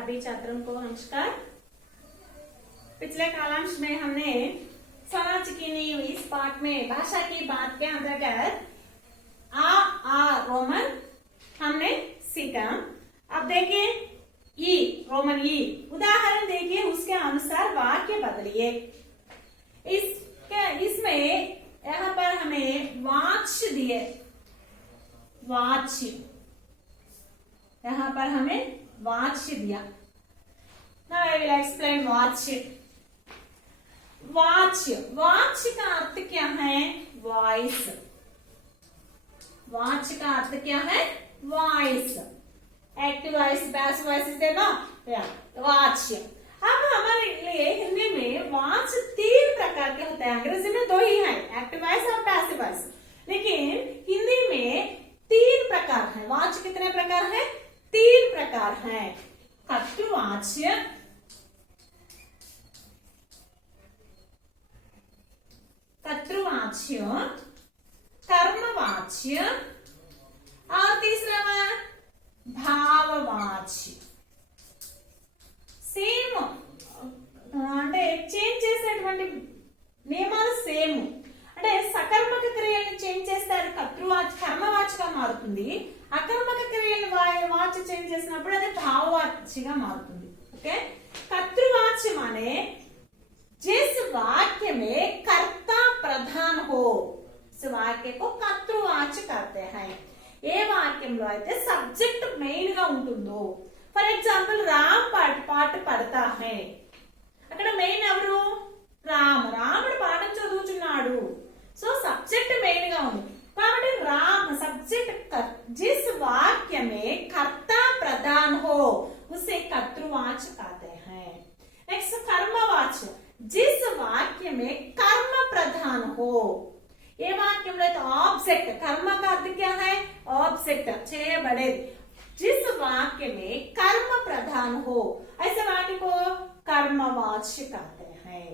सभी छात्रों को नमस्कार। पिछले कालांश में हमने समाज की नींव इस पाठ में भाषा की बात के अंतर्गत आ रोमन हमने सीखा। अब देखिए ई रोमन ई उदाहरण देखिए, उसके अनुसार वाक्य बदलिए। इसमें यहाँ पर हमें वाच्य दिए, वाच्य यहाँ पर हमें वाच्य दिया। Now I will explain वाच्य। वाच्य वाच्य का अर्थ क्या है? वॉइस। वाच्य का अर्थ क्या है? Voice. Active voice, passive voice है ना, वाच्य। अब हमारे लिए हिंदी में वाच्य 3 प्रकार के होते हैं। अंग्रेजी में 2 ही है, एक्टिव वॉइस और पैसिव वॉइस। लेकिन हिंदी में 3 प्रकार है। वाच्य कितने प्रकार है? 3 प्रकार है। कर्तृवाच्य, कर्मवाच्य और तीसरा भाववाच्य। సేమ్ అంటే చేంజ్ చేసేటువంటి నియమాలు సేమ్. అంటే సకర్మక క్రియలను చేంజ్ చేస్తే అది కర్మవాచ్యగా మారుతుంది. అకర్మక క్రియలను వాచ్య చేంజ్ చేసినప్పుడు అది భావవాచ్యగా మారుతుంది. ఓకే, कर्तृवाच्य माने जिस वाक्य में कर्ता प्रधान हो उस वाक्य को कर्तृवाच्य कहते हैं. ఏ వాక్యంలో అయితే సబ్జెక్ట్ మెయిన్ గా ఉంటుందో, ఫర్ ఎగ్జాంపుల్ రామ్ పాట పడతా హై, అక్కడ మెయిన్ ఎవరు? రాముడు పాఠం చదువుతున్నాడు. సో సబ్జెక్ట్ మెయిన్ గా ఉంది కాబట్టి రామ్ సబ్జెక్ట్. जिस वाक्य में कर्ता प्रधान हो उसे कर्तृवाच्य कहते हैं. नेक्स्ट कर्मवाच्य, जिस वाक्य में कर्म प्रधान हो. ये वाक्य ऑब्जेक्ट, कर्म का अर्थ क्या है? ऑब्जेक्ट చేయబడేది. जिस वाक्य में कर्म प्रधान हो ऐसे वाक्य को कर्मवाच्य कहते हैं.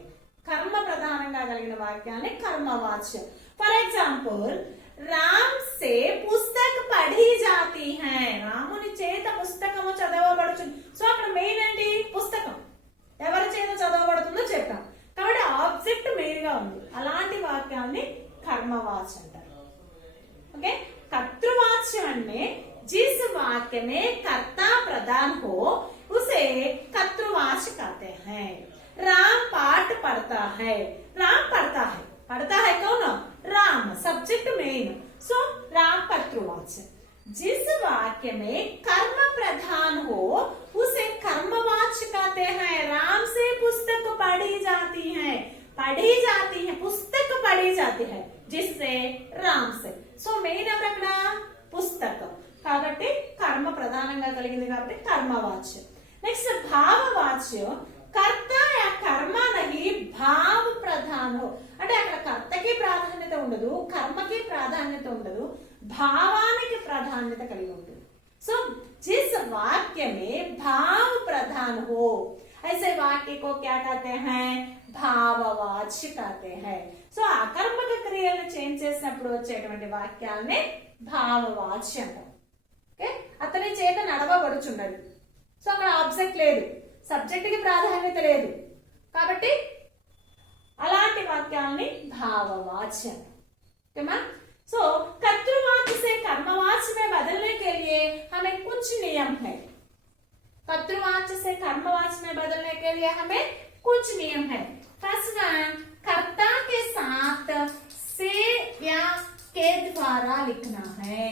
कर्म प्रधाనంగా కలిగిన వాక్యాన్ని कर्मवाच्य. फॉर एग्जांपल राम से पुस्तक पढ़ी जाती है. రాముని చేత పుస్తకము చదవబడుతుంది. సో అక్కడ మెయిన్ ఏంటి? పుస్తకం ఎవరి చేత చదవబడుతుందో చెప్పాం కాబట్టి ఆబ్జెక్ట్ మెయిన్ గా ఉంది. అలాంటి వాక్యాన్ని कर्मवाच्य అంటారు. ओके, कर्तृवाच्य అంటే जिस वाक्य में कर्ता प्रधान हो उसे कर्तृवाच्य कहते हैं. राम पाठ पढ़ता है. राम पढ़ता है कौन? Ram subject main. So Ram कर्तृवाच्य. जिस वाक्य में कर्म प्रधान हो उसे कर्मवाच्य कहते हैं. राम से पुस्तक पढ़ी जाती है. पुस्तक पढ़ी जाती है जिससे राम से. సో మెయిన్ ఎవరు అక్కడ? పుస్తకం కాబట్టి కర్మ ప్రధానంగా కలిగింది కాబట్టి कर्मवाच्य. నెక్స్ట్ భావవాచ్య, కర్త యా కర్మ నహి భావ ప్రధాన హో. అంటే అక్కడ కర్తకి ప్రాధాన్యత ఉండదు, కర్మకి ప్రాధాన్యత ఉండదు, భావానికి ప్రాధాన్యత కలిగి ఉంటుంది. సో जिस वाक्य में भाव प्रधान हो ऐसे वाक्य को क्या कहते हैं? भाववाच्य कहते हैं. సో అకర్మక క్రియలను చేంజ్ చేసినప్పుడు వచ్చేటువంటి వాక్యాన్ని భావవాచ్య అంటారు. ఓకే, అతని చేత నడవబడుచున్నది. సో అక్కడ ఆబ్జెక్ట్ లేదు, సబ్జెక్ట్ కి ప్రాధాన్యత లేదు కాబట్టి అలాంటి వాక్యాలని భావవాచ్య అంటారు. ఓకేమా? సో कर्तृवाच्य से कर्मवाच्य में बदलने के लिए हमें कुछ नियम है. कर्तृवाच्य से कर्मवाच्य में बदलने के लिए हमें कुछ नियम है. फर्स्ट वन, कर्ता के साथ से या के द्वारा लिखना है.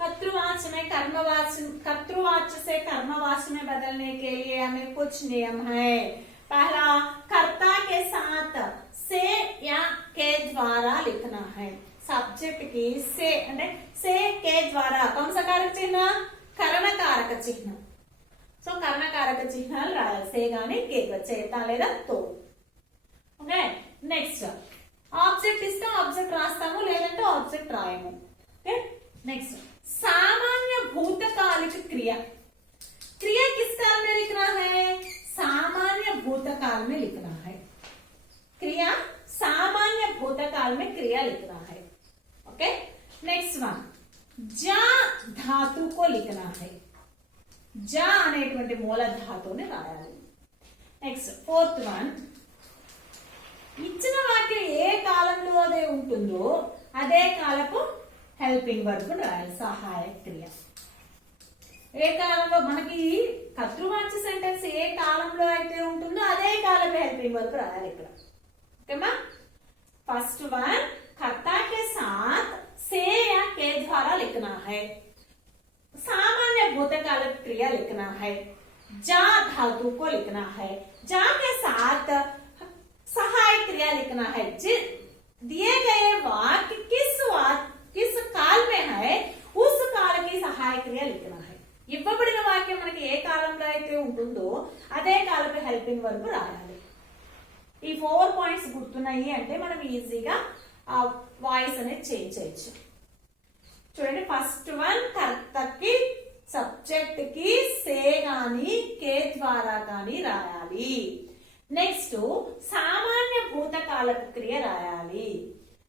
कर्तृवाच्य में कर्तृवाच्य से कर्मवाच्य में बदलने के लिए हमें कुछ नियम है. पहला, कर्ता के साथ से या के द्वारा लिखना है. सब्जेक्ट की से అంటే से के द्वारा कौन सा कारक चिन्ह? కరణకారక చిహ్నం. సో కరణకారక చిహ్నాలు రాయాలి. సే గాని కే చేత లేదా తో. ఓకే, నెక్స్ట్ ఆబ్జెక్ట్ ఇస్తే ఆబ్జెక్ట్ రాస్తాము, లేదంటే ఆబ్జెక్ట్ రాయము. ఓకే, నెక్స్ట్ सामान्य भूतकालिक क्रिया. क्रिया किस काल में लिखना है? सामान्य भूतकाल में लिखना है. क्रिया सामान्य भूतकाल में क्रिया लिखना है. ओके, नेक्स्ट वन, जा धातु को लिखना है. జ అనేటువంటి మూల ధాతువుని రాయాలి. నెక్స్ట్ ఫోర్త్ వన్, ఇచ్చిన వాక్యం ఏ కాలంలో అదే ఉంటుందో అదే కాలపు హెల్పింగ్ వర్బ్ రాయాలి. సహాయక క్రియ ఏ కాలంలో, మనకి కర్తృవాచ్య సెంటెన్స్ ఏ కాలంలో అయితే ఉంటుందో అదే కాలపు హెల్పింగ్ వర్బ్ రాయాలి ఇక్కడ. ఓకేమా? फर्स्ट वन, कर्ता के साथ से या के द्वारा लिखना है. सामान्य भूतकाल क्रिया लिखना है. जा धातु को लिखना है. जा के साथ सहायक क्रिया लिखना है. दिए गए वाक्य किस काल में है उस काल की सहायक क्रिया लिखना है. ఇవ్వబడిన వాక్యం మనకి ఏ కాలంలో అయితే ఉంటుందో అదే కాలపు హెల్పింగ్ వర్బ్ రాయాలి. ఈ 4 పాయింట్స్ గుర్తున్నాయి అంటే మనం ఈజీగా ఆ వాయిస్ అనేది చేంజ్ చేయొచ్చు. చూడండి, ఫస్ట్ వన్, కర్తకి సబ్జెక్ట్ కి సే గాని కే ద్వారా గాని రాయాలి. నెక్స్ట్ సామాన్య భూతకాలపు క్రియ రాయాలి.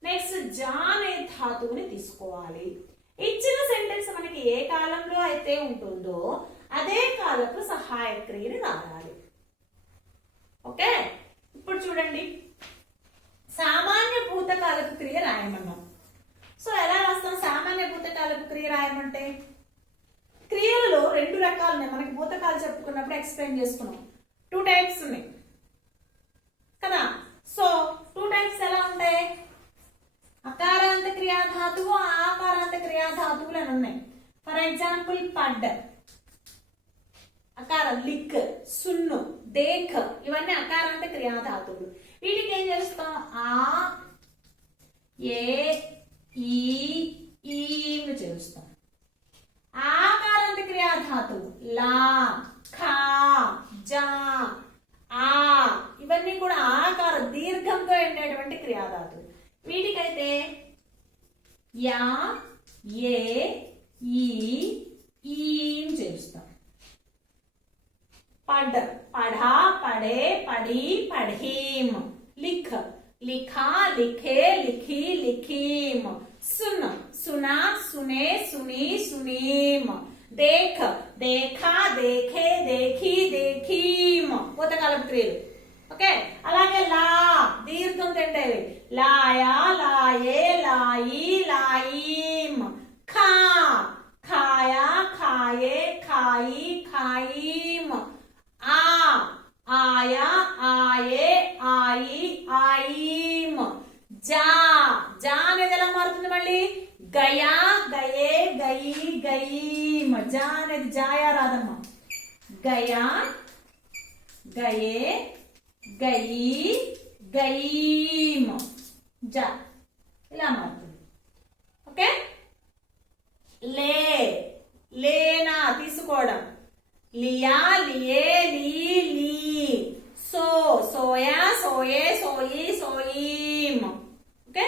నెక్స్ట్ జా అనే ధాతువుని తీసుకోవాలి. ఇచ్చిన సెంటెన్స్ మనకి ఏ కాలంలో అయితే ఉంటుందో అదే కాలపు సహాయక క్రియని రాయాలి. ఓకే, ఇప్పుడు చూడండి, సామాన్య భూతకాలపు క్రియ రాయమన్నాం. సో ఎలా రాస్తాం? సామాన్య భూతకాలపు క్రియ రాయమంటే క్రియలలో 2 రకాలు ఉన్నాయి. మనకి భూతకాలు చెప్పుకున్నప్పుడు ఎక్స్ప్లెయిన్ చేసుకున్నాం. 2 టైప్స్ ఉన్నాయి కదా. సో 2 టైప్స్ ఎలా ఉంటాయి? అకారాంత క్రియాధాతువు, ఆకారాంత క్రియాధాతువులు అని ఉన్నాయి. ఫర్ ఎగ్జాంపుల్ పడ్, అకారం, లిక్, సున్ను, దేఖ్ ఇవన్నీ అకారాంత క్రియాధాతువులు. వీటికి ఏం చేస్తాం? ఆ, ఏ, ఈ చేస్తాం. ఆకారాంత క్రియాధాతువు లా, ఖా, జా, ఆ ఇవన్నీ కూడా ఆకార దీర్ఘంతో ఎండేటువంటి క్రియాధాతువులు. వీటికైతే యా, ఏ, ఈ చేస్తాం. पढ़, पढ़ा, पढ़े, पढ़ी, पढ़ीम. लिख, लिखा, लिखे, लिखी, लिखीम. सुन, सुना, सुने, सुनी, सुनीम. देख, देखा, देखे, देखी, देखीम. భూతకాలపు క్రియలు. ఓకే, అలాగే లా దీర్ఘం తింటేవి. లాయా, లాయే, లాయి, లాయీం. ఖా, ఖాయా, ఖాయే, ఖాయి, ఖాయీం. ఆ, ఆయా, ఆయే, ఆయి, ఆయిం. జా, జా అనేది ఎలా మారుతుంది మళ్ళీ? గయా, గయే, గయి, గయీం. జా అనేది జాయా రాదమ్మా. గయా, గయే, గయి, గయీం. జా ఇలా మారుతుంది. ఓకే, లే, లేనా తీసుకోవడం. लिया, लिए, ली, ली. सो, सोया, सोये, सोई, सोईम. ఓకే,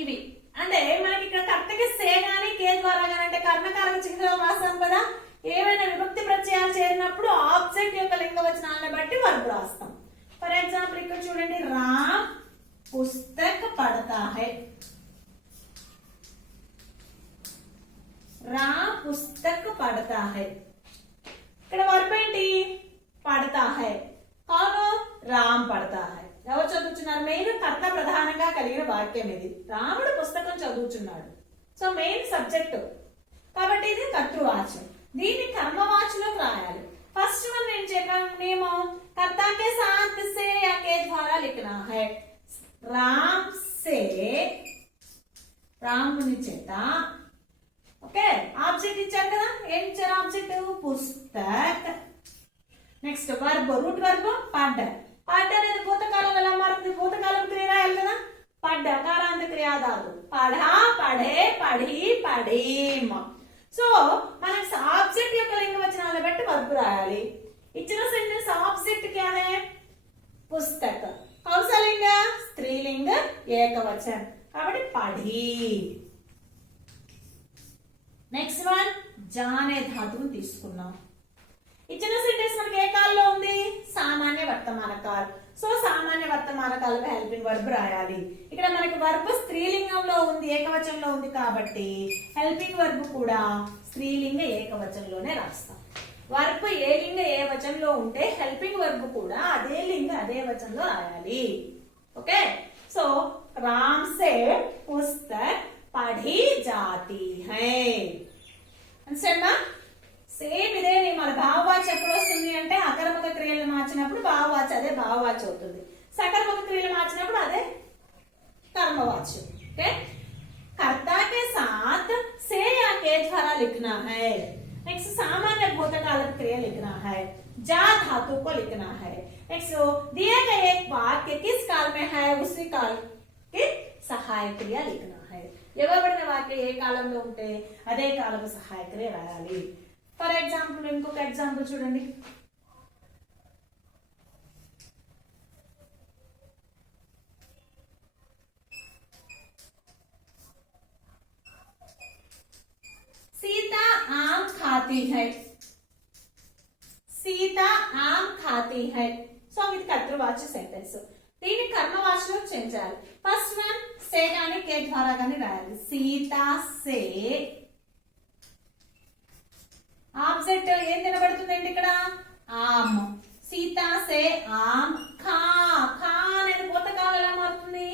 ఇవి అంటే మనకి ఇక్కడ కర్తకి సే గాని కే ద్వారా గాని అంటే కర్మకారక చిహ్నాలు రాసాం కదా. ఏమైనా విభక్తి ప్రత్యయాలు చేరినప్పుడు ఆబ్జెక్ట్ యొక్క లింగ వచనాలను బట్టి వర్బ్ రాస్తాం. ఫర్ ఎగ్జాంపుల్ ఇక్కడ చూడండి, రామ్ పుస్తక్ పడతా హై. राम पुस्तक पढ़ता है. ఇక్కడ వర్బ్ ఏంటి? పడతా హై. కాను రామ్ పడతా హై. ఎవరు చదువుతున్నారు? మెయిన్ కర్త ప్రధానంగా కలిగిన వాక్యం ఇది. రాముడు పుస్తకం చదువుతున్నాడు. సో మెయిన్ సబ్జెక్ట్ కాబట్టి ఇది కర్తృవాచ్యం. దీన్ని కర్మవాచ్యంలోకి రాయాలి. ఫస్ట్ వన్ నేను చెప్పాను మేము కర్తా కే సాత్ సే యా కే ద్వారా లిఖనా హై. రామ్ సే, రాముని చేత. ఓకే, ఆబ్జెక్ట్ ఇచ్చారు కదా. ఏం ఇచ్చారు ఆబ్జెక్ట్? పుస్తక్. నెక్స్ట్ వర్బ్, రూట్ వర్బ్ పడ్. పడ్ అనేది భూతకాలం ఎలా మారుతుంది? భూతకాలం క్రియ రాయాలి కదా. పడ్ అకారాంత క్రియాధాతు. పఢా, పఢే, పఢి, పఢీం. సో మనం ఆబ్జెక్ట్ యొక్క లింగ వచనాలను బట్టి వర్బ్ రాయాలి. ఇచ్చిన సెంటెన్స్ ఆబ్జెక్ట్ క్యా హై? పుస్తక్. కౌసలింగ స్త్రీలింగ ఏకవచన్ కాబట్టి పఢి. నెక్స్ట్ వన్, జా అనే ధాతువుని తీసుకున్నాం. ఇచ్చిన సెంటెన్స్ మనకి ఏ కాలంలో ఉంది? సామాన్య వర్తమానకాలు. సో సామాన్య వర్తమానకాలకు హెల్పింగ్ వర్బ్ రాయాలి. ఇక్కడ మనకి వర్బ్ స్త్రీలింగంలో ఉంది, ఏకవచనంలో ఉంది కాబట్టి హెల్పింగ్ వర్బ్ కూడా స్త్రీలింగ ఏకవచనంలోనే రాస్తాం. వర్బ్ ఏ లింగ ఏ వచనంలో ఉంటే హెల్పింగ్ వర్బ్ కూడా అదే లింగ అదే వచనంలో రాయాలి. ఓకే, సో राम से पुस्तक पढ़ी जाती है. అంతేనా? సేమ్ ఇదే మన భావవాచ్యం ఎప్పుడు వస్తుంది అంటే అకర్మక క్రియలు మార్చినప్పుడు భావవాచ్యం అదే భావవాచ్యం అవుతుంది. सकर्मक क्रियలు మార్చినప్పుడు అదే कर्मवाच्य. ओके, कर्ता के साथ से या के द्वारा लिखना है. नेक्स्ट सामान्य भूतकालिक क्रिया लिखना है. जा धातु को लिखना है. नेक्स्ट दिया गया एक वाक्य किस काल में है उसी काल की सहायक क्रिया लिखना है. ఇవ్వబడిన వాక్యం ఏ కాలంలో ఉంటే అదే కాలపు సహాయక క్రియ రాయాలి. ఫర్ ఎగ్జాంపుల్ ఇంకొక ఎగ్జాంపుల్ చూడండి. सीता आम खाती है. सीता आम खाती है. సో ఇది కర్తృవాచ్య సెంటెన్స్. దీన్ని కర్మవాచ్యలో చేంచాలి. ఫస్ట్ వన్ సే గాని కే ద్వారా గాని రాయాలి. సీతా సే ఆబ్జెక్ట్ ఏం తినబడుతుందండి ఇక్కడ? ఆమ్. సీతా సే ఆమ్. ఖా ఖా అనేది భూతకాలం ఎలా మారుతుంది?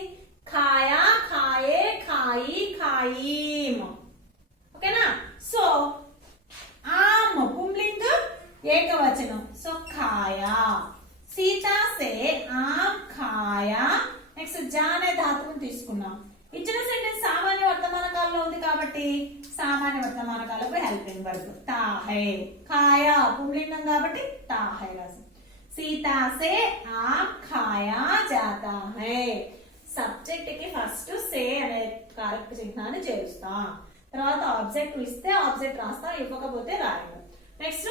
ఖాయా ఖాయే ఖాయి ఖాయీం. ఓకేనా? సో ఆమ్ పుంలింగ ఏకవచనం. సో ఖాయా. సీతా సే ఆమ్ ఖాయా. నెక్స్ట్ జా అనే ధాతువుని తీసుకున్నాం. ఇచ్చిన సెంటెన్స్ సామాన్య వర్తమాన కాలంలో ఉంది కాబట్టి సామాన్య వర్తమాన కాలంలో హెల్పింగ్ వర్బ్ తా హై. ఖాయా పుంలింగం కాబట్టి తా హై రాసాం. సీతా సే ఆమ్ ఖాయా జాతా హై. సబ్జెక్ట్ కి ఫస్ట్ సే అనే కారక చిహ్నాన్ని చేరుస్తాం. తర్వాత ఆబ్జెక్ట్ ఇస్తే ఆబ్జెక్ట్ రాస్తాం, ఇవ్వకపోతే రాయము. నెక్స్ట్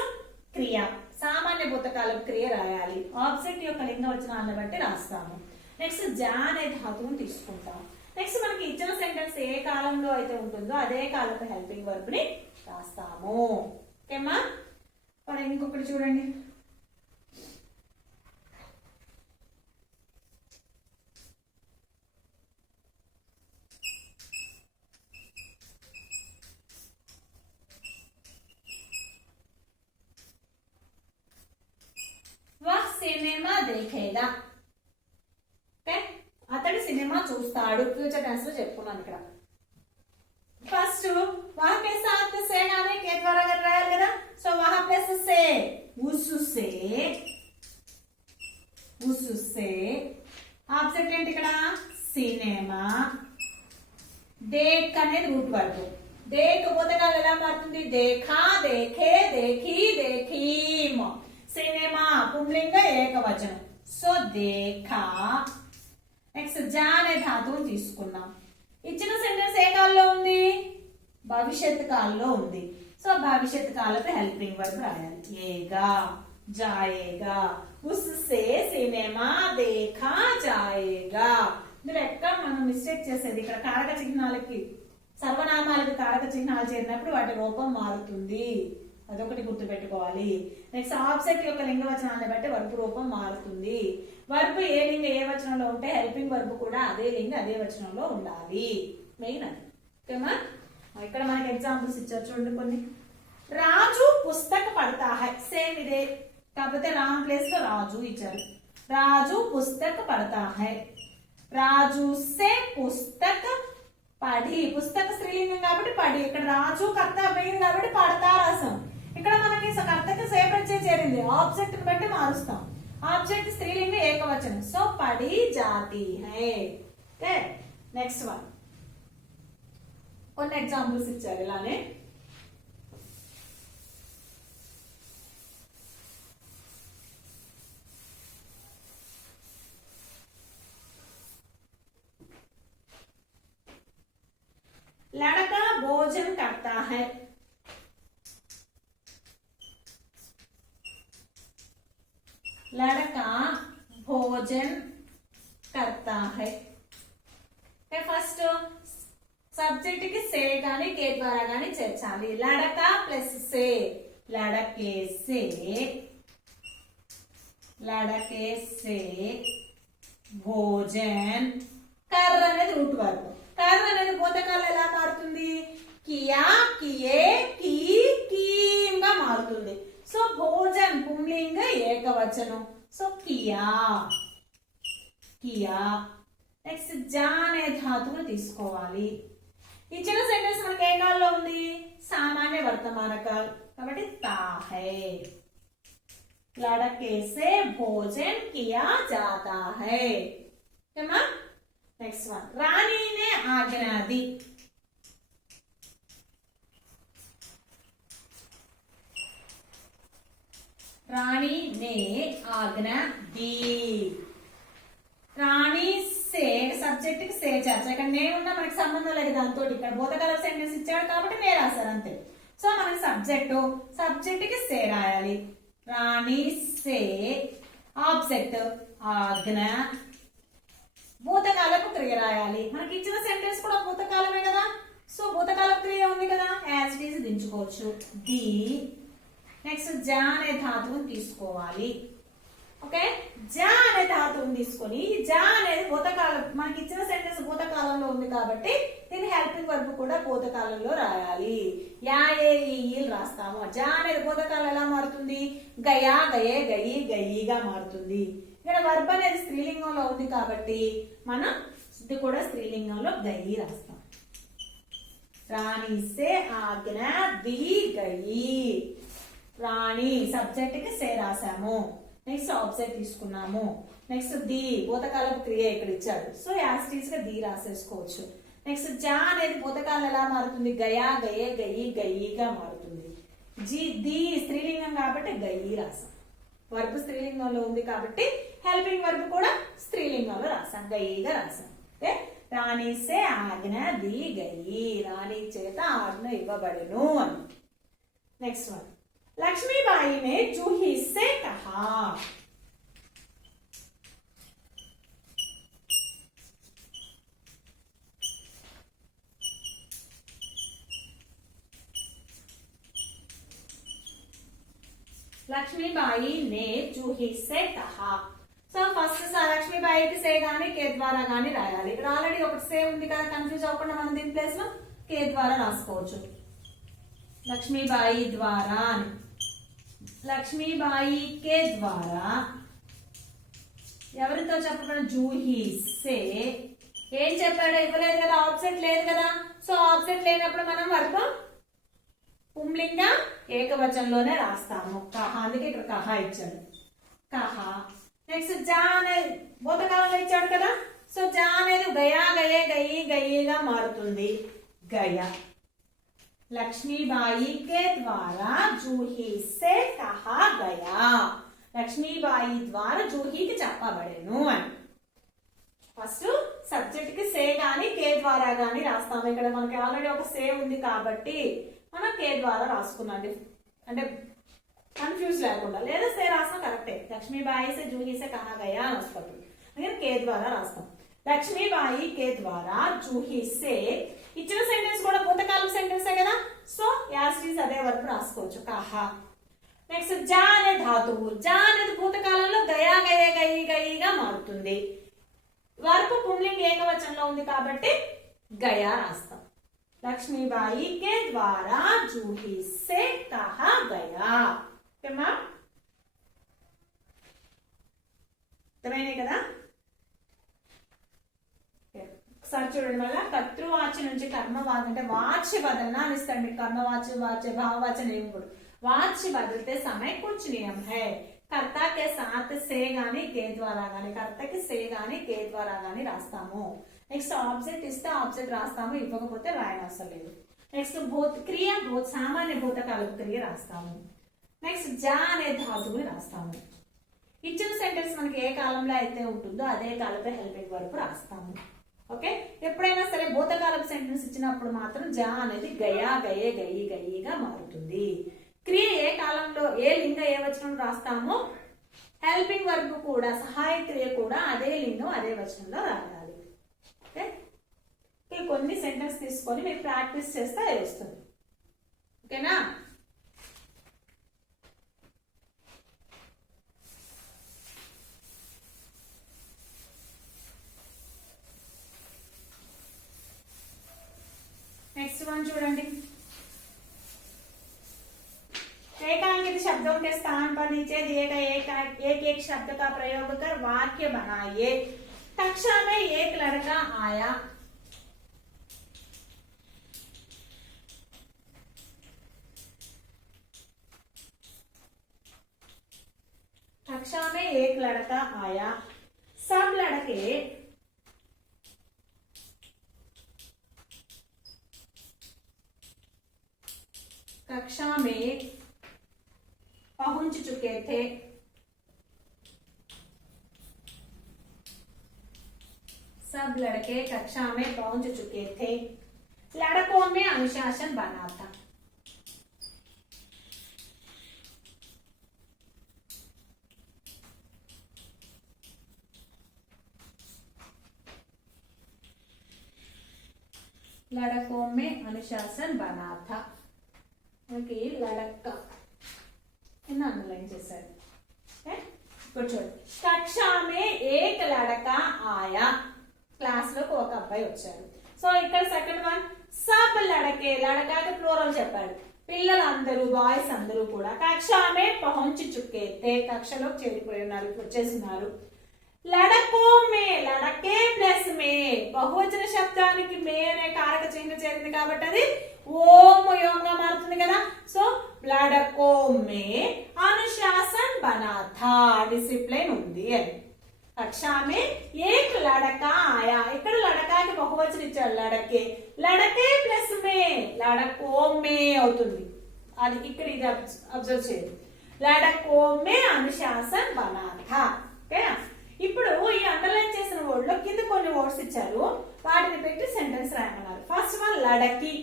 క్రియ సామాన్య భూతకాలపు క్రియ రాయాలి. ఆబ్జెక్ట్ యొక్క లింగ వచనాలను బట్టి రాస్తాము. నెక్స్ట్ జా అనే ధాతువుని తీసుకుంటాం. నెక్స్ట్ మనకి ఇచ్చిన సెంటెన్స్ ఏ కాలంలో అయితే ఉంటుందో అదే కాలపు హెల్పింగ్ వర్బ్ ని రాస్తాము. ఓకేమా? మరి ఇంకొకటి చూడండి. సినిమా దేఖేగా. ఓకే, అతడు సినిమా చూస్తాడు. ఫ్యూచర్ టెన్స్ లో చెప్పుకున్నాను ఇక్కడ. ఫస్ట్ వహ కే సాత్ సే గాని కే ద్వారా రాయాలి కదా. సో వహ ప్లస్ సే ఉసుసే. ఉసుసే ఆబ్జెక్ట్ ఏంటి ఇక్కడ? సినిమా. దేక్ అనేది రూట్ వర్బ్. దేక్ భూతకాలం ఎలా మారుతుంది? దేఖా దేఖే దేఖీ దేఖీం. సినిమా పుంలింగ ఏకవచనం. సో దేఖా. నెక్స్ట్ జా అనే ధాతువుని తీసుకున్నాం. ఇచ్చిన సెంటెన్స్ ఏ కాలంలో ఉంది? భవిష్యత్ కాలంలో ఉంది. సో భవిష్యత్ కాలపు హెల్పింగ్ వర్బ్ రాయాలి. ఏగా జాయేగా. ఉస్సే సినిమా దేఖా జాయేగా. ఇందులో ఎక్కడ మనం మిస్టేక్ చేసేది ఇక్కడ కారక చిహ్నాలకి సర్వనామాలకి కారక చిహ్నాలు చేరినప్పుడు వాటి రూపం మారుతుంది. అదొకటి గుర్తు పెట్టుకోవాలి. నెక్స్ట్ ఆబ్జెక్ట్ యొక్క లింగ వచనాన్ని బట్టి వర్బ్ రూపం మారుతుంది. వర్బ్ ఏ లింగ ఏ వచనంలో ఉంటే హెల్పింగ్ వర్బ్ కూడా అదే లింగ అదే వచనంలో ఉండాలి. మెయిన్ అది. ఓకేమా? ఇక్కడ మనకి ఎగ్జాంపుల్స్ ఇచ్చారు చూడండి కొన్ని. రాజు పుస్తక పడతా హై. సేమ్ ఇదే కాకపోతే రామ్ ప్లేస్ లో రాజు ఇచ్చారు. రాజు పుస్తక పడతా హై. రాజు సే పుస్తక పడి. పుస్తక స్త్రీలింగం కాబట్టి పడి. ఇక్కడ రాజు కర్త మెయిన్ కాబట్టి పడతా రాసాం. ఇక్కడ మనకి కర్తకి సే ప్రత్యయం చేరింది. ఆబ్జెక్ట్ ని బట్టి మారుస్తాం. ఆబ్జెక్ట్ స్త్రీలింగ ఏకవచనం. సో పడి జాతి హై. Okay, next one. కొన్ని ఎగ్జాంపుల్స్ ఇచ్చారు ఇలానే. लड़का भोजन करता है. लड़का भोजन करता है. ఫస్ట్ సబ్జెక్ట్ కి సే గాని కే ద్వారా గాని చేర్చాలి. లడక ప్లస్ సే లడకే సే. लड़के से భోజన్ కర్ర అనేది రూట్ వర్బ్ కర్ర అనేది భూతకాలం ఎలా మారుతుంది కియా కియే కీ కీమ్ గా మారుతుంది సో భోజన్ పుంలింగ ఏకవచనం సో కియా కియా నెక్స్ట్ జా అనే ధాతువును తీసుకోవాలి ఇచ్చిన సెంటెన్స్ మనకి ఏ కాలంలో ఉంది సామాన్య వర్తమాన కాలం కాబట్టి తా హై लड़के से भोजन किया जाता है नेक्स्ट वन रानी ने आज्ञा दी रानी ने आज्ञा दी రాణి సే సబ్జెక్ట్ కి సే చర్చ ఇక్కడ నేను ఉన్నా మనకి సంబంధం లేదు దాంతో ఇక్కడ బోధకాల సెంటెన్స్ ఇచ్చాడు కాబట్టి నేను రాశాను అంతే సో మనకి సబ్జెక్ట్ కి సే రాయాలి రాణి సే ఆబ్జెక్ట్ ఆజ్ఞ భూతకాలపు క్రియ రాయాలి మనకి ఇచ్చిన సెంటెన్స్ కూడా భూతకాలమే కదా సో భూతకాల క్రియ ఉంది కదా యాజ్ ఇట్ ఈజ్ దించుకోవచ్చు ది నెక్స్ట్ జా అనే ధాతువుని తీసుకోవాలి ఓకే జా అనే ధాతువుని తీసుకొని జా అనేది భూతకాలం మనకి ఇచ్చిన సెంటెన్స్ భూతకాలంలో ఉంది కాబట్టి దీని హెల్పింగ్ వర్బ్ కూడా భూతకాలంలో రాయాలి యా ఏ ఈ రాస్తాము జా అనేది భూతకాలం ఎలా మారుతుంది గయా గయే గయి గయిగా మారుతుంది ఇక్కడ వర్బ్ అనేది స్త్రీలింగంలో ఉంది కాబట్టి మనం ఇది కూడా స్త్రీలింగంలో గయి రాస్తాం రాణి సే ఆజ్ఞ ది గయి రాణి సబ్జెక్ట్ కి సే రాసాము నెక్స్ట్ ఆబ్జెక్ట్ తీసుకున్నాము నెక్స్ట్ ది భూతకాలపు క్రియ ఇక్కడ ఇచ్చాడు సో యాస్టీస్ గా ది రాసేసుకోవచ్చు నెక్స్ట్ జా అనేది భూతకాలం ఎలా మారుతుంది గయా గయే గయి గయిగా మారుతుంది ది స్త్రీలింగం కాబట్టి గయి రాసాం వర్బ్ స్త్రీలింగంలో ఉంది కాబట్టి హెల్పింగ్ వర్బ్ కూడా స్త్రీలింగంలో రాసాం గయిగా రాసాం ఓకే రాణి సే ఆజ్ఞ ది గయి రాణి చేత ఆజ్ఞ ఇవ్వబడెను అని నెక్స్ట్ వన్ लक्ष्मीबाई ने जूही से कहा लक्ष्मीबाई ने जूही से कहा సో ఫస్ట్ లక్ష్మీబాయికి సే గానీ కే ద్వారా గానీ రాయాలి ఇక్కడ ఆల్రెడీ ఒకటి సే ఉంది కదా కన్ఫ్యూజ్ అవ్వకుండా మనం దీని ప్లేస్ లో కే ద్వారా రాసుకోవచ్చు లక్ష్మీబాయి ద్వారా లక్ష్మీబాయి కే ద్వారా ఎవరితో చెప్పబడిన జూహీ సే ఏం చెప్పాడో ఇవ్వలేదు కదా ఆబ్జెక్ట్ లేదు కదా సో ఆబ్జెక్ట్ లేనప్పుడు మనం వర్బ్ పుంలింగ ఏకవచనంలోనే రాస్తాము కహ అందుకే ఇక్కడ కహ ఇచ్చాడు కహ నెక్స్ట్ జా అనే భూతకాలంలో ఇచ్చాడు కదా సో జా అనేది గయా గయే గయి గయిగా మారుతుంది గయా లక్ష్మీబాయి కే ద్వారా జూహీ సే కహా గయా లక్ష్మీబాయి ద్వారా జూహీకి చెప్పబడెను అని ఫస్ట్ సబ్జెక్ట్ కి సే గాని కే ద్వారా గాని రాస్తాము ఇక్కడ మనకి ఆల్రెడీ ఒక సే ఉంది కాబట్టి మనం కే ద్వారా రాసుకున్నాం అంటే కన్ఫ్యూజ్ లేకుండా లేదా సే రాస్తాం కరెక్టే లక్ష్మీబాయి సే జూహీ సే కహా గయా అని వస్తుంది అందుకని కే ద్వారా రాస్తాం లక్ష్మీబాయి కే ద్వారా జూహీ సే ఇచ్చిన సెంటెన్స్ కూడా భూతకాలం సెంటెన్స్ కదా సో యాస్టీస్ అదే వరకు రాసుకోవచ్చు కహా నెక్స్ట్ జా అనే ధాతువు జా అనేది భూతకాలంలో గయా గయే గయి గయిగా మారుతుంది వర్బ్ పుంలింగ ఏకవచనంలో ఉంది కాబట్టి గయా రాస్తాం లక్ష్మీబాయి కే ద్వారా జూహీ సే కహా గయా ఓకేమా అర్థమైనాయి కదా ఒకసారి చూడండి మళ్ళీ కర్తృవాచ్య నుంచి కర్మవాచ అంటే వాచ్య బదలना ఇస్తాడు మీకు कर्मवाच्य वाच्य भाववाच्य नहीं बोल वाच्य बदलते समय कुछ नियम है कर्ता के साथ से गानी के द्वारा गानी कर्ता की से गानी के द्वारा गानी రాస్తాము నెక్స్ట్ ఆబ్జెక్ట్ ఇస్తే ఆబ్జెక్ట్ రాస్తాము ఇవ్వకపోతే రాయనవసరం లేదు నెక్స్ట్ భూత క్రియ భూత సామాన్య భూతకాలపు క్రియ రాస్తాము నెక్స్ట్ జా అనే ధాతువుని రాస్తాము ఇచ్చిన సెంటెన్స్ మనకి ఏ కాలంలో అయితే ఉంటుందో అదే కాలంలో హెల్పింగ్ వర్బ్ రాస్తాము ఓకే ఎప్పుడైనా సరే భూతకాలపు సెంటెన్స్ ఇచ్చినప్పుడు మాత్రం జా అనేది గయా గయే గయి గయిగా మారుతుంది క్రియ ఏ కాలంలో ఏ లింగ ఏ వచనం రాస్తామో హెల్పింగ్ వర్బ్ కూడా సహాయ క్రియ కూడా అదే లింగం అదే వచనంలో రాయాలి ఓకే కొన్ని సెంటెన్స్ తీసుకొని మీరు ప్రాక్టీస్ చేస్తే అది వస్తుంది ఓకేనా विविध शब्दों के स्थान पर नीचे दिए गए एक शब्द का प्रयोग कर वाक्य बनाइए। कक्षा में एक लड़का आया। कक्षा में एक लड़का आया। सब लड़के कक्षा में पहुंच चुके थे। सब लड़के कक्षा में पहुंच चुके थे। लड़कों में अनुशासन बना था। लड़कों में अनुशासन बना था। लड़का अंडरलाइन చేశారు। कक्षा में एक लड़का आया। क्लास లో ఒక అబ్బాయి వచ్చారు। సో ఇక్కడ సెకండ్ వన్ सब लड़के लड़काకి ప్లూరల్ చెప్పాడు। పిల్లలందరూ బాయ్స్ అందరూ కూడా कक्षा में पहुंच चुके थे కక్షలో చేరిపోయి ఉన్నారు వచ్చేస్తున్నారు। लड़कों में लड़के प्लस में बहुवचన శబ్దానికి మే అనే కారక చిహ్నం చేరింది కాబట్టి అది ఓం యోంగా మారుతుంది కదా। సో लड़कों में अनुशासन बना था डिसिप्लिन ఉంది అని। कक्षा में एक लड़का आया। ఇక్కడ లడకాకి బహువచనం ఇచ్చాడు లడకే। లడకే ప్లస్ మే लड़कों में అవుతుంది అది ఇక్కడ ఇది అబ్జర్వ్ చేయండి। लड़कों में अनुशासन बना था ఓకేనా। ఇప్పుడు ఈ అండర్లైన్ చేసిన వర్డ్ లో కింద కొన్ని వర్డ్స్ ఇచ్చారు వాటిని పెట్టి సెంటెన్స్ రాయమన్నారు। ఫస్ట్ వన్ లడకి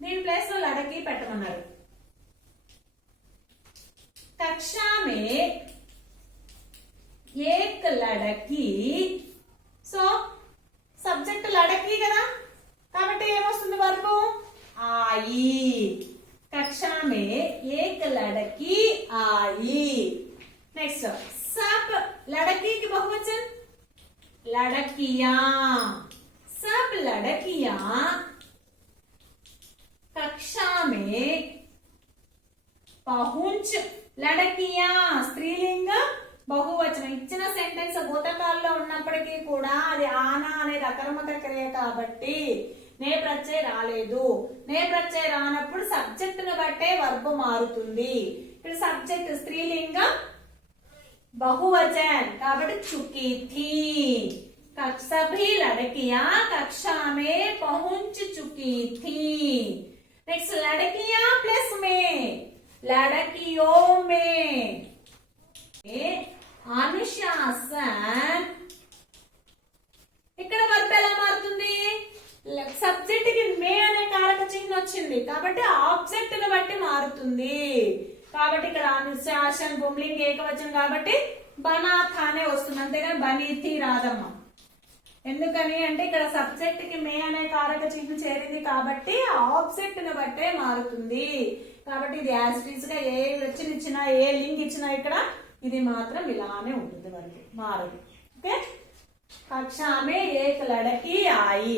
దీని ప్లేస్ లో లడకి పెట్టమన్నారు। कक्षा में एक लड़की సో సబ్జెక్ట్ లడకి కదా కాబట్టి ఏమొస్తుంది వర్బ్ आई। कक्षा में एक लड़की आई। नेक्स्ट सब लड़की की बहुवचन लड़कियां। सब लड़कियां कक्षा में पहुंच लड़कियां स्त्रीलिंग బహువచనం ఇచ్చిన సెంటెన్స్ భూతకాలంలో ఉన్నప్పటికీ కూడా అది ఆనా అనేది అకర్మక క్రియ కాబట్టి నే ప్రత్యయ రాలేదు। నే ప్రత్యయ రానప్పుడు సబ్జెక్ట్ ను బట్టే వర్బ్ మారుతుంది। ఇక్కడ సబ్జెక్ట్ స్త్రీలింగం बहुवचन కాబట్టి चुकी थी। सभी लड़कियां कक्षा में पहुंच चुकी थी। नेक्स्ट लड़कियां प्लस में लड़कियों में अनुशासन ఇక్కడ వర్బ్ ఎలా మారుతుంది సబ్జెక్ట్ కి మే అనే కారక చిహ్నం వచ్చింది కాబట్టి ఆబ్జెక్ట్ ని బట్టి మారుతుంది। కాబట్టి ఇక్కడ అనుశాసన్ పుంలింగ్ ఏకవచనం కాబట్టి బనాథానే వస్తుంది అంతేగాని బనీతి రాదమ్మ। ఎందుకని అంటే ఇక్కడ సబ్జెక్ట్ కి మే అనే కారక చిహ్నం చేరింది కాబట్టి ఆబ్జెక్ట్ ని బట్టే మారుతుంది కాబట్టి ఇది యాజ్ ఇట్ ఈజ్ గా ఏ వచనం ఇచ్చినా ఏ లింక్ ఇచ్చినా ఇక్కడ ఇది మాత్రం ఇలానే ఉంటుంది వరకు మారదు। ఓకే कक्षा में एक लड़की आई।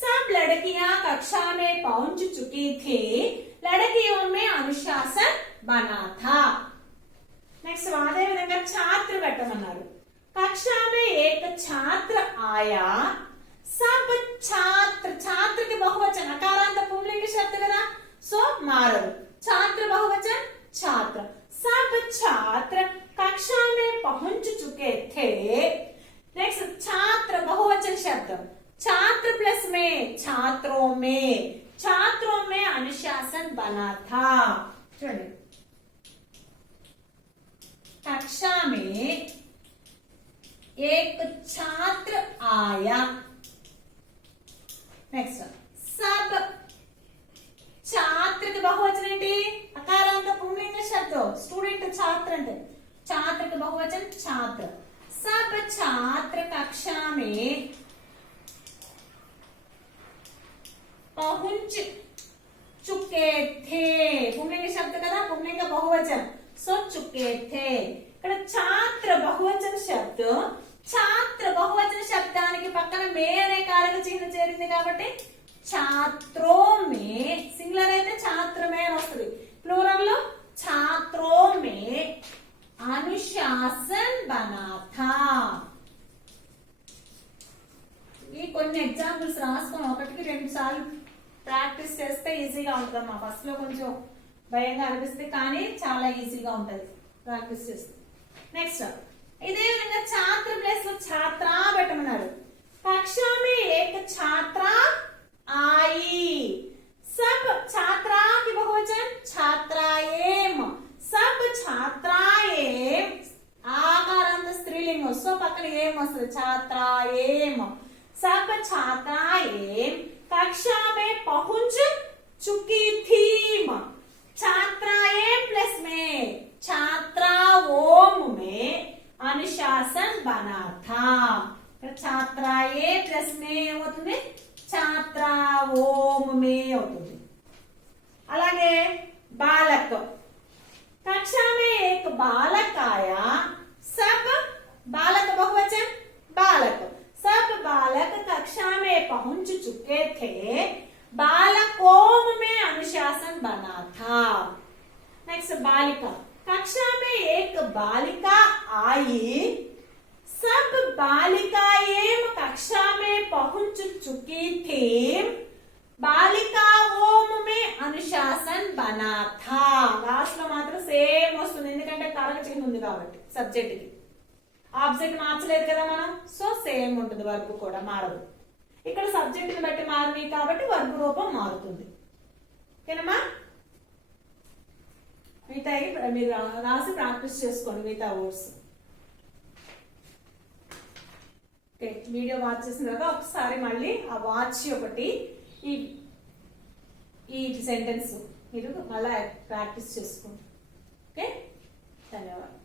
सब लड़कियां कक्षा में पहुंच चुकी थी। लड़कियों में अनुशासन बना था। नेक्स्ट अदे विधंगा छात्र పెట్టమన్నారు। कक्षा में एक छात्र आया। सब छात्र छात्र के बहुवचन अकारांत पुंलिंग शब्द కదా సో మారదు। छात्र बहुवचन छात्र। सब छात्र कक्षा में पहुंच चुके थे। नेक्स्ट छात्र बहुवचन शब्द छात्र प्लस में छात्रों में अनुशासन बना था। चलिए कक्षा में एक छात्र आया। नेक्स्ट सब छात्र के बहुवचन ఏంటి అకారాంత పుంలింగ శబ్దం స్టూడెంట్ छात्र అంటే छात्र के बहुवचन छात्र। सब छात्र कक्षा में पहुंच चुके थे। पुंलिंग शब्द కదా पुंलिंग बहुवचन సో चुके थे। ఇక్కడ छात्र बहुवचन शब्द छात्र बहुवचन శబ్దానికి పక్కన మే అనే కారక చిహ్నం చేరింది కాబట్టి छात्रों में సింగులర్ అయితే छात्र में అని వస్తుంది। ప్లూరల్ లో ఈజీగా ఉంటుందమ్మా. ఫస్ట్ లో కొంచెం భయంగా అనిపిస్తుంది కానీ చాలా ఈజీగా ఉంటది ప్రాక్టీస్ చేస్తే. నెక్స్ట్ ఇదే విధంగా ఛాత్ర ప్లేస్ లో ఛాత్ర పెట్టమన్నాడు. कक्षा में एक छात्रा आई. सब छात्रा की बहुवचन छात्राएं. सब छात्राएं आकारांत स्त्रीलिंग. सो पక్కన ఏం వస్తుంది छात्राएं. सब छात्राएं कक्षा में पहुंच चुकी थी. छात्राएं प्लस में छात्राओं में अनुशासन बना था. छात्राएं प्लस में ఏమవుతుంది छात्राओं में అవుతుంది. అలాగే बालक. कक्षा में एक बालक आया. सब बालक बहुवचन बालक. सब बालक कक्षा में पहुंच चुके थे. बालकों में अनुशासन बना था. नेक्स्ट बालिका. कक्षा में एक बालिका आई. सब बालिकाएं कक्षा में पहुंच चुकी थी. बालिकाओं में अनुशासन बना था. लास्ट లో మాత్రం సేమ్ వస్తుంది ఎందుకంటే కారక చిహ్నం ఉంది కాబట్టి సబ్జెక్ట్ కి. ఆబ్జెక్ట్ మార్చలేదు కదా మనం, సో సేమ్ ఉంటుంది, వర్బ్ కూడా మారదు. ఇక్కడ సబ్జెక్ట్ ని బట్టి మారినాయి కాబట్టి వర్బ్ రూపం మారుతుంది. ఓకేనమ్మా? మిగతా మీరు రాసి ప్రాక్టీస్ చేసుకోండి మిగతా వర్డ్స్. ఓకే, వీడియో వాచ్ చేసిన తర్వాత ఒకసారి మళ్ళీ ఆ వాచ్ ఒకటి ఈ సెంటెన్స్ మీరు మళ్ళీ ప్రాక్టీస్ చేసుకోండి. ఓకే, ధన్యవాదాలు.